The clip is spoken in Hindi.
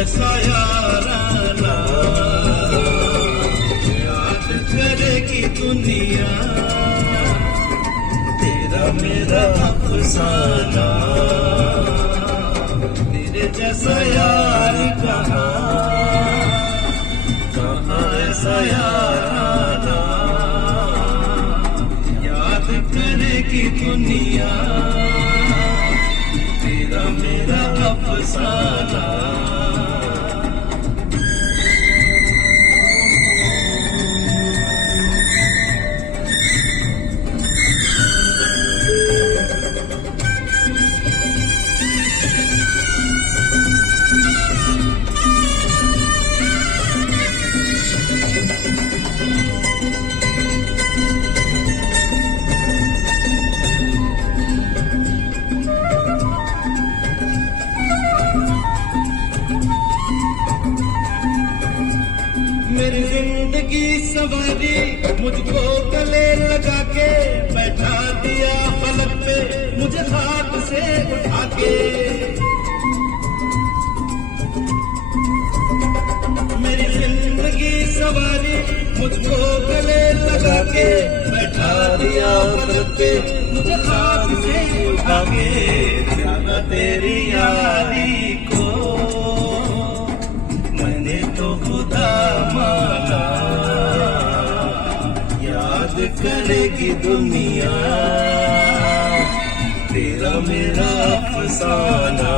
ऐसा याराना याद करेगी दुनिया तेरा मेरा अफसाना। तेरे जैसा यार कहाँ कहाँ ऐसा याराना याद करेगी दुनिया तेरा मेरा अफसाना। मेरी जिंदगी सवारी मुझको गले लगा के बैठा दिया फलक पे मुझे हाथ से उठा के। मेरी जिंदगी सवारी मुझको गले लगा के बैठा दिया फलक पे मुझे हाथ से उठा के। जाना तेरी यारी को मैंने तो खुदा माना याद करेगी दुनिया तेरा मेरा अफसाना।